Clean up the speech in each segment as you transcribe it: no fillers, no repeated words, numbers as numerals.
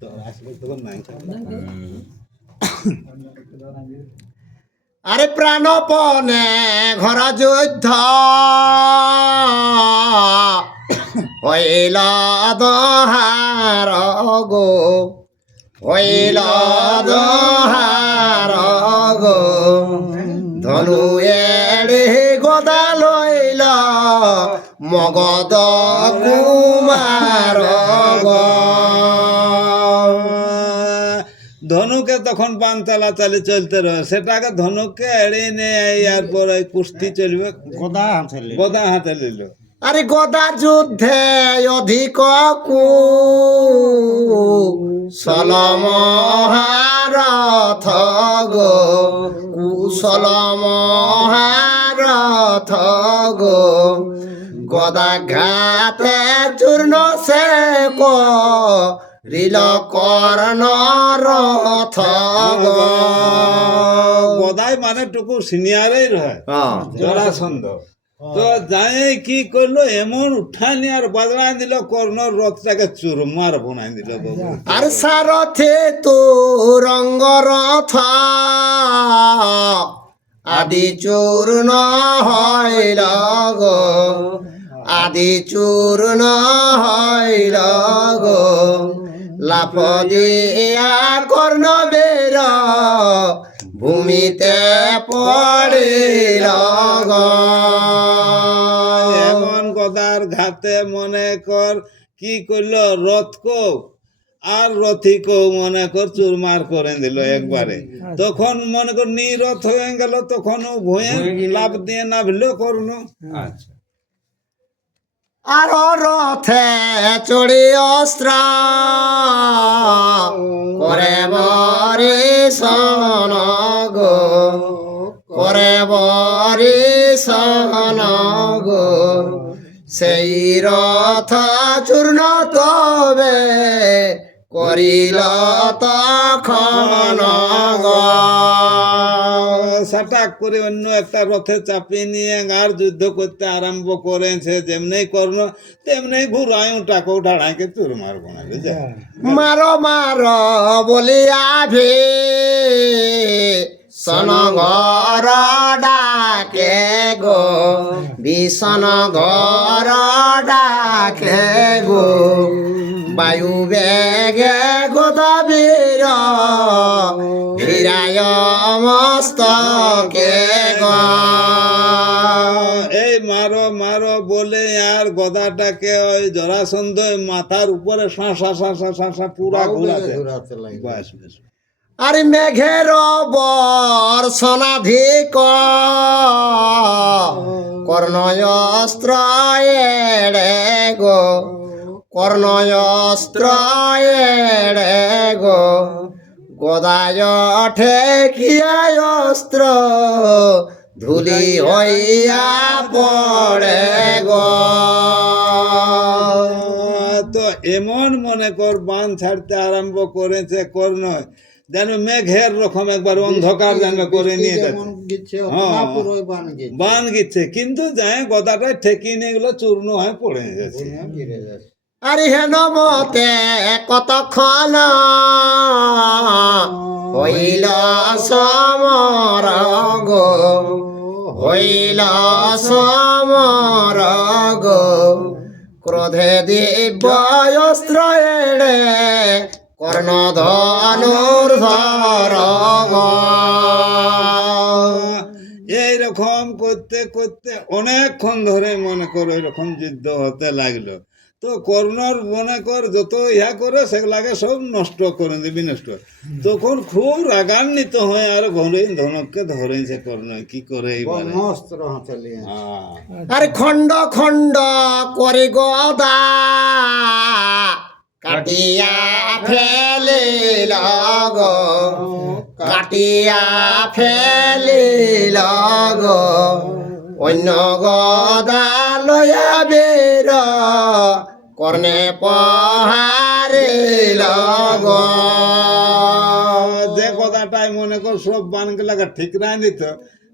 তো আসলে তখন নাই। আরে প্রাণপণে ঘর যুদ্ধ হইল দহার গো, হইল দহার গো, ধনু এড়ে গদা লইল মগধ কুমার গো। ধনুকে তখন পান চালাচালি চলতে রয়ে, সেটাকে ধনুককে এড়িয়ে নিয়ে এরপর ওই কুস্তি চলবে, গদা হাতে নিল। আরে গদা যুদ্ধে অধিক কুশল মহারথ গো, কুশল মহারথ গো, গদা ঘাতে চূর্ণ সে রিল কর্ণ রথ গো। গদাই মানে টুকু সিনিয়রেই রয় জরাসন্ধ। তো যাই কি করলো, এমন উঠানি আর বাজড়াই দিল, কর্ণর রথটাকে চুরমার বনাই দিল। আর সারথে তো রঙ্গ রথ আদি চূর্ণ হইল গো, আদি চূর্ণ হইল গো, লাফ দিয়া কর্ণ বের ভূমিতে পড়িল গো। এমন গদার ঘাতে মনে কর কি করলো, রথকো আর রথিকেও মনে কর চুরমার করে দিল একবারে। তখন মনে কর নিরথ হয়ে গেল, তখন ও ভয়ে লাভ দিয়ে নামল কর্ণ। আচ্ছা, আর রথে চড়ি অস্ত্র করে বরে সন গো, করে বরে সন গো, সেই রথ চূর্ণ তবে করিল তখন গো। সাটাক করে অন্য একটা রথে চাপিয়ে নিয়ে আর যুদ্ধ করতে আরম্ভ করেছে। যেমনি কর্ণ তেমনি ঘুরায়ও টাকো ঢাড়াইকে চুরমার বানাবে। যা মারো মারো বলিয়া ভে সন ঘর ডাকে গো, ভীষণ ঘর ডাকে গো, বায়ু বেগে গোদাবীর হীরায় মস্তকে গো। এই মারো মারো বলে আর গদাটাকে ওই জরাসন্ধ মাথার উপরে শাঁসা শাঁসা শাঁসা পুরা ঘুরাতে। বাস বেশ। আর মেঘের বর্ষণাধিক কর্ণয়স্ত্র এড়ে গো, কর্ণয়স্ত্র এড়ে গো, গদায় ঠেকিয়ায় অস্ত্র ধুলি হইয়া পড়ে গো। তো এমন মনে কর বান ছাড়তে আরম্ভ করেছে কর্ণ, যেন মেঘের রকম একবার অন্ধকার যেন করে নিয়ে যাচ্ছে। বান গিচ্ছে, কিন্তু যাই গদাটা ঠেকিয়ে নিয়ে গেলো, চূর্ণ হয়ে পড়ে যাচ্ছে। আর হেন মতে কতক্ষণ হইল সমর গো, হইল সমর গো, ক্রোধে দিব্য অস্ত্র এড়ে কর্ণ ধনুর ধর গো। এইরকম করতে করতে অনেকক্ষণ ধরে মনে কর এরকম যুদ্ধ হতে লাগলো। তো কর্ণর মনে কর যত ইহা করে সেগুলাকে সব নষ্ট করে দিবি, নষ্ট। তখন খুব রাগান্বিত হয়ে আর ঘরে ধনুককে ধরেছে কর্ণ, কি করে আরে খণ্ড খণ্ড করে গদা কাটিয়া ফেলিল গো, কাটিয়া ফেলিল গো, অন্য গদা লয়া বের কর্ণে পহারিল গো। যে গদাটাই মনে কর সব বানগুলাকে ঠিক রায় দিত,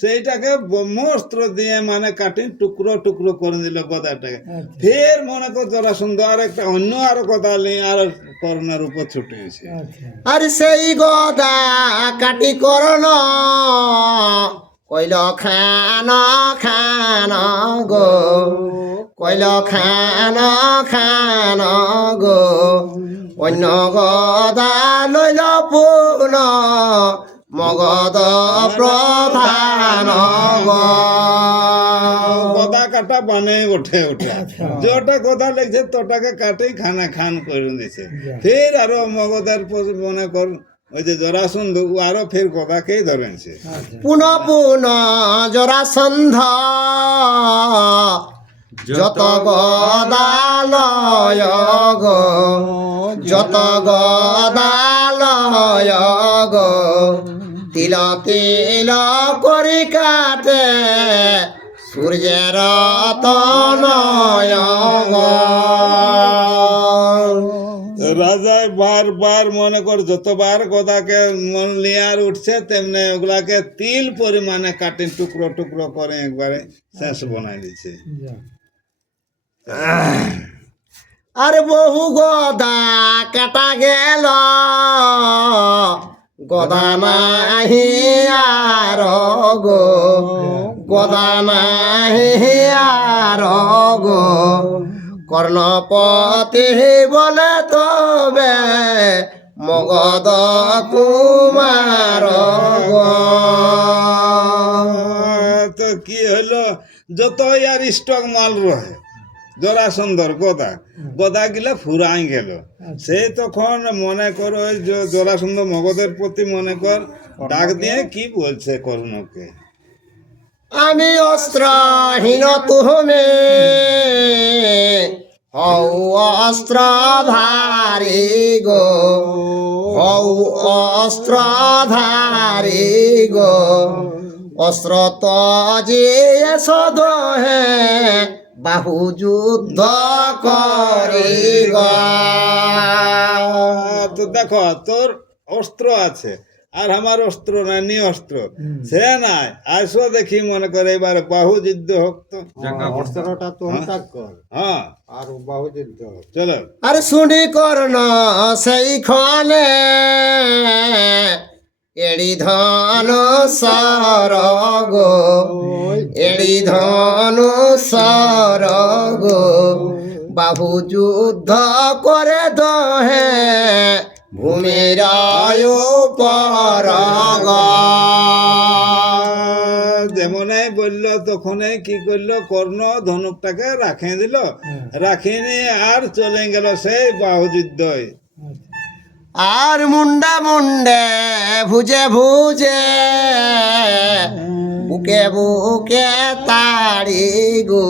সেইটাকে ব্রহ্মাস্ত্র দিয়ে মানে কাটি টুকরো টুকরো করে দিল গদাটাকে। ফের মনে কর জরাসন্ধ আর একটা অন্য আরো গদা নিয়ে আর কর্ণের উপর ছুটে এসে আর সেই গদা কাটি করন কইল খান খান গো, কইল খান খান গো, অন্য গদা লইল পুন মগধ প্রধান গো। গদা কাটা বানে ওঠে ওঠে যেটা গদা লেগছে তোটাকে কাটেই খানা খান করে দিছে। ফের আরো মগধের মনে কর ওই যে জরাসন্ধ ও আরো ফের গদাকেই ধরেছে। পুন পুন জরাসন্ধ যত গদালয় গো, যত গদালয় গো, তিল তিল করি কাটে সূর্যের তনয় গো। রাজায় বারবার মনে কর যতবার গদাকে মন লিয়ার উঠছে তেমনি ওগুলাকে তিল পরিমাণে কাটে টুকরো টুকরো করে একবারে শেষ বানাই দিচ্ছে। আর বহু গদা কাটা গেল গদা নাহি আর গো, গদা নাহি আর গো, কর্ণপতি বলে তবে মগধ কুমার গো। তো কি হলো যত আর স্টক মাল রহে জরাসন্ধর গদা গদা গিলা ফুরাই গেল। সে তখন মনে কর ওই জরাসন্ধ মগধের প্রতি মনে কর ডাক দিয়ে কি বলছে কর্ণকে, আমি অস্ত্রহীন তুমি হও অস্ত্রধারী গো, হও অস্ত্রধারী গো, অস্ত্র তজিয়ে সদহে বাহু যুদ্ধ করি গো। তো দেখো তোর অস্ত্র আছে আর আমার অস্ত্র নাই, নিঅস্ত্র সে নাই, আসো দেখি মনে করে এবার বাহু যুদ্ধ হোক। তো অস্ত্রটা তো ত্যাগ কর হ্যাঁ আর বাহু যুদ্ধ হোক। চলো আর শুনি কর্ণ সেইখানে এড়ি ধন সরগ, এড়ি ধন সরগ, বাহু যুদ্ধ করে দহে ভূমির পরগ। যেমনই বললো তখনই কি করলো কর্ণ ধনুকটাকে রাখে দিল, রাখি নিয়ে আর চলে গেল সেই বাহুযুদ্ধ। আর মুন্ডে মুন্ডে ভুজে ভুজে বুকে বুকে তাড়ি গো,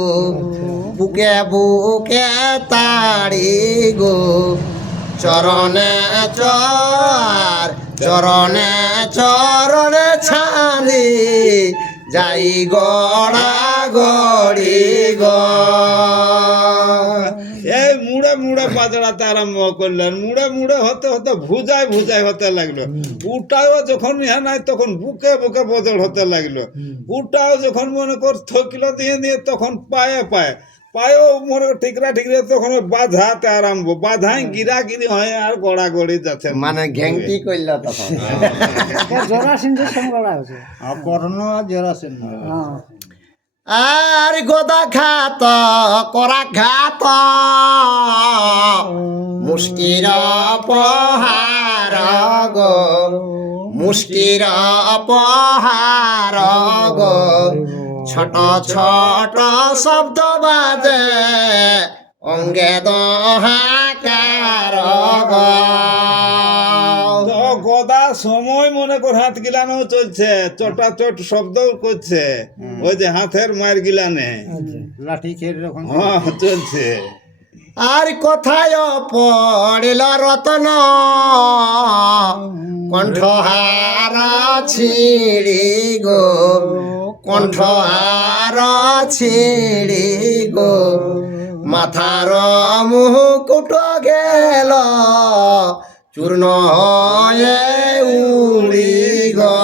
বুকে বুকে তাড়ি গো, চরণে চর চরণে চরণে ছাড়ি যাই গড়া গড়ি গো। এই মুড়ে মুড়ে বাজড়াতে আরম্ভ করলেন, মুড়ে মুড়ে হতে হতে ভুজায় ভুজায় হতে লাগলো। উটাও যখন ইহা নাই তখন বুকে বুকে বজড় হতে লাগলো। উটাও যখন মনে কর থকিলো দিয়ে দিয়ে তখন পায়ে পায়ে পায়েও মনে কর ঠিকরা ঠিকরা তখন বাঁধাতে আরম্ভ, বাঁধাই গিরা গিরি হয় আর গড়া গড়ি যাচ্ছে। মানে ঘ্যাংটি করল তখন। জরাসিন্ধের সঙ্গে লড়াই হয়েছে। আর কর্ণ আর জরাসন্ধ আর গদা খাত করা ঘাত মুষ্টির পহার গো, মুষ্টির পহার গো, ছোট ছোট শব্দ বাজে অঙ্গে দহাকার গো। তো গদা সময় মনে কর হাত গিলানো চলছে, চটা চট শব্দ করছে, ওই যে হাতের মায়ের গিলানে লাঠি খেয়ে যখন হ্যাঁ চলছে। আর কোথায় পড়িল রতন কণ্ঠহার ছিড়ি গো, কণ্ঠহার ছিড়ি গো, মাথার মুকুট গেল চূর্ণ হয়ে উড়ি গো।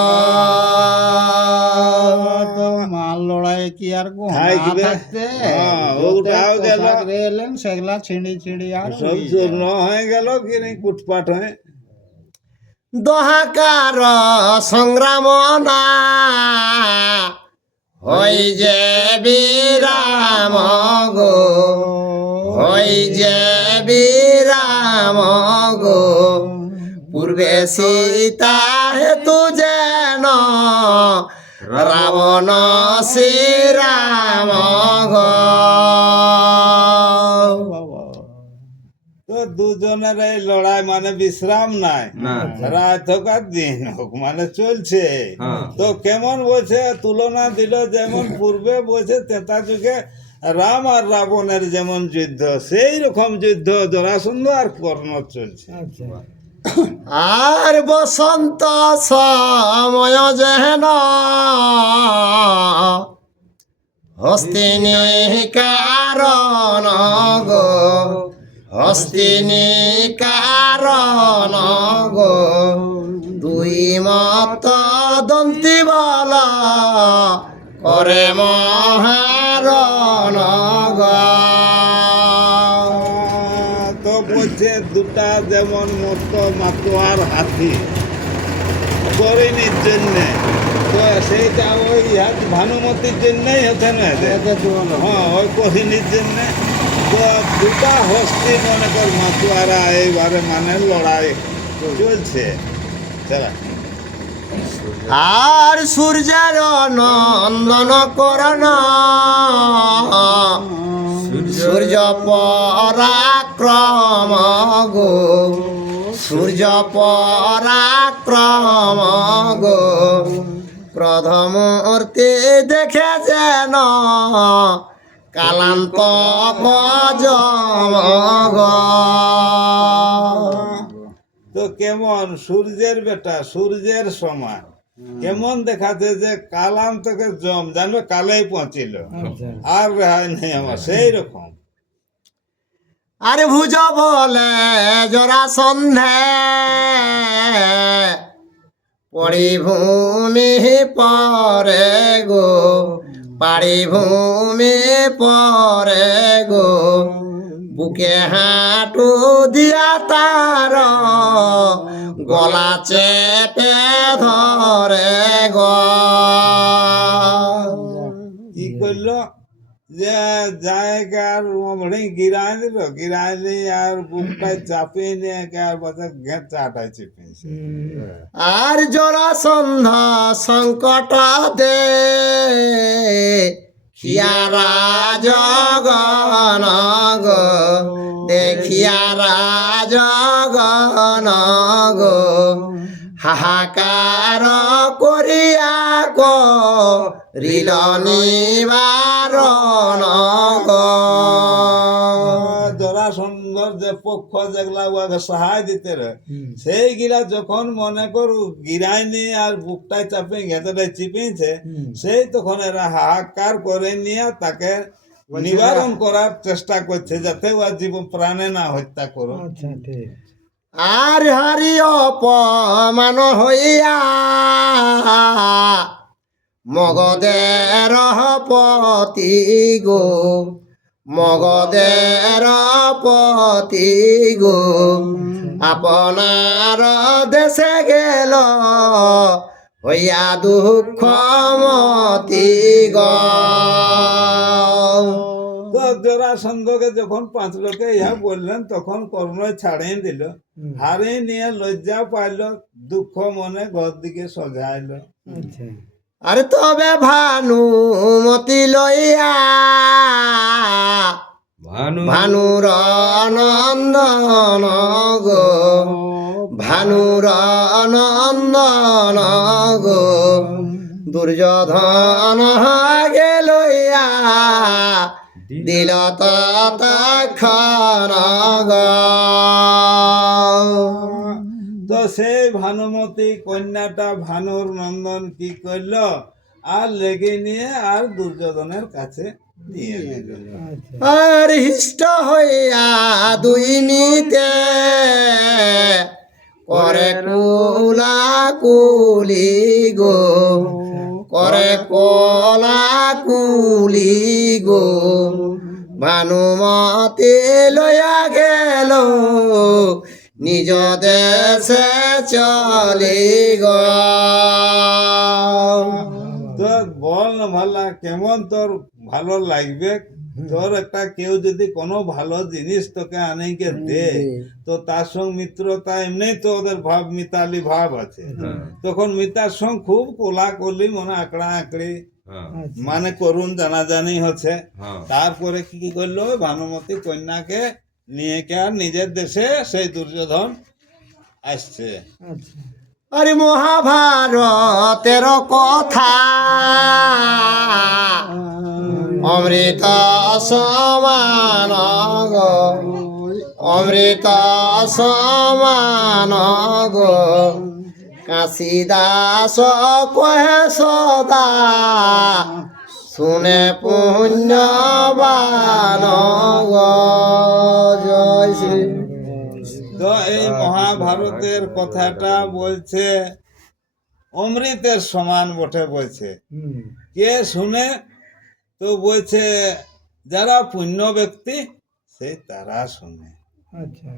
থাকবে থাকতে হ্যাঁ ওটাও গেল, এলেন সেগুলা ছিঁড়ি ছিঁড়ি আর সব চূর্ণ হয়ে গেল কি নেই কুটপাট হয়ে। দহাকার সংগ্রাম না হই যে বিরাম গো, হই যে বিরাম গো, পূর্বে সীতা হেতু যেন রাবণ শ্রীরাম গো। তো দুজনের এই লড়াই মানে বিশ্রাম নাই, রাত হোক আর দিন হোক মানে চলছে। তো কেমন বলছে তুলনা দিল, যেমন পূর্বে বলছে তেতা যুগে রাম আর রাবণের যেমন যুদ্ধ, সেই রকম যুদ্ধ জরাসন্ধ আর কর্ণ চলছে। আর বসন্ত সময় যেন হস্তিনী কারণ গো, হস্তিনী কারণ গো, দুই মত দন্তি বল করে মহারণ গো। তো বলছে দুটা যেমন মতো মাতোয়ার হাতি করিনির জন্যে, তো সেইটা ওই ভানুমতির জন্যই হতে না, হ্যাঁ ওই কহিনীর জন্যে। তো দুটা হস্তি মনে কর মাতোয়ারা এইবারে মানে লড়াই চলছে। চলা আর সূর্যের নন্দন করণ, সূর্য পরাক্রম গো, সূর্য পরাক্রম গো, প্রথমূর্তি দেখে যেন কালান্ত গজম গো। তো কেমন সূর্যের বেটা সূর্যের সমান, কেমন দেখাচ্ছে যে কালান্তকে জম জানবে কালেই পৌঁছিল, আর রেহাই নেই আমার, সেই রকম। আরে ভুজ বলে জরা সন্ধে পড়ি ভূমি পরে গো, পাড়ি ভূমি পরে গো, বুকে হাঁটু দিয়া তার গলা চেপে ধরে গো। কি করলো যে জায়গার গিরাই দিল, গিরাই দিয়ে আর বুকটায় চাপিয়ে নিয়ে আর বাচ্চা ঘেঁচাটায় চেপেছে। আর জরাসন্ধ সংকট দে খিয়ারা জগন গো, দেখিয়ারা জগন গো, হাহাকার করিয়া গো রিল নিবারণ গো। জরাসন্ধর যে পক্ষ যেগুলা ওকে সাহায্য দিতে রে, সেইগুলা যখন মনে করু গিরাই নিয়ে আর বুকটায় চাপে ঘেঁচেটায় চিপিয়েছে, সেই তখন এরা হাহাকার করে নিয়ে তাকে নিবারণ করার চেষ্টা করছে, যাতে ও জীবন প্রাণে না হত্যা করো। আর হারি অপমান হইয়া মগধের পতি গো, মগধের পতি গো, আপনার দেশে গেল হইয়া দুঃখ মতি গো। তো জরাসন্ধকে যখন 5 লোকে ইহা বললেন, তখন কর্ণ ছাড়িয়ে দিল, হারিয়ে নিয়ে লজ্জা পাইল, দুঃখ মনে ঘর দিকে সজাইল। আরে তবে ভানুমতি লইয়া ভানুর নন্দন গো, ভানুর নন্দন গো, দুর্যোধন গে লইয়া দিল তৎক্ষণ গো। তো সেই ভানুমতি কন্যাটা ভানুর নন্দন কি করল, আর লেগে নিয়ে আর দুর্যোধনের কাছে নিয়ে গেল। আর হিষ্ট হইয়া দুই নিতে করে কুলা কুলি গো, করে কলা কুলি গো ভানুমতি লয়া গেল নিজ দেশে চলি গো। তোর বল না ভালা কেমন তোর ভালো লাগবে। তোর একটা কেউ যদি কোনো ভালো জিনিস তোকে আনেকে দে, তো তার সঙ্গে মিত্রতা এমনি তো ওদের ভাব মিতালি ভাব আছে, তখন মিতার সঙ্গে খুব কোলাকুলি মনে আকড়া আকড়ি মানে করুন জানাজানি হচ্ছে। তারপরে কি কি করলো, ওই ভানুমতি কন্যাকে নিয়ে কে আর নিজের দেশে সেই দুর্যোধন আসছে। আচ্ছা আরে মহাভারতের কথা অমৃত সমান গো, অমৃত সমান গো, কাশীদাস কহে সদা শুনে পুণ্যবান গো। জয় শ্রী। তো এই মহাভারতের কথাটা বলছে অমৃতের সমান বটে বলছে। কে শুনে, তো বলছে যারা পুণ্য ব্যক্তি সেই তারা শুনে। আচ্ছা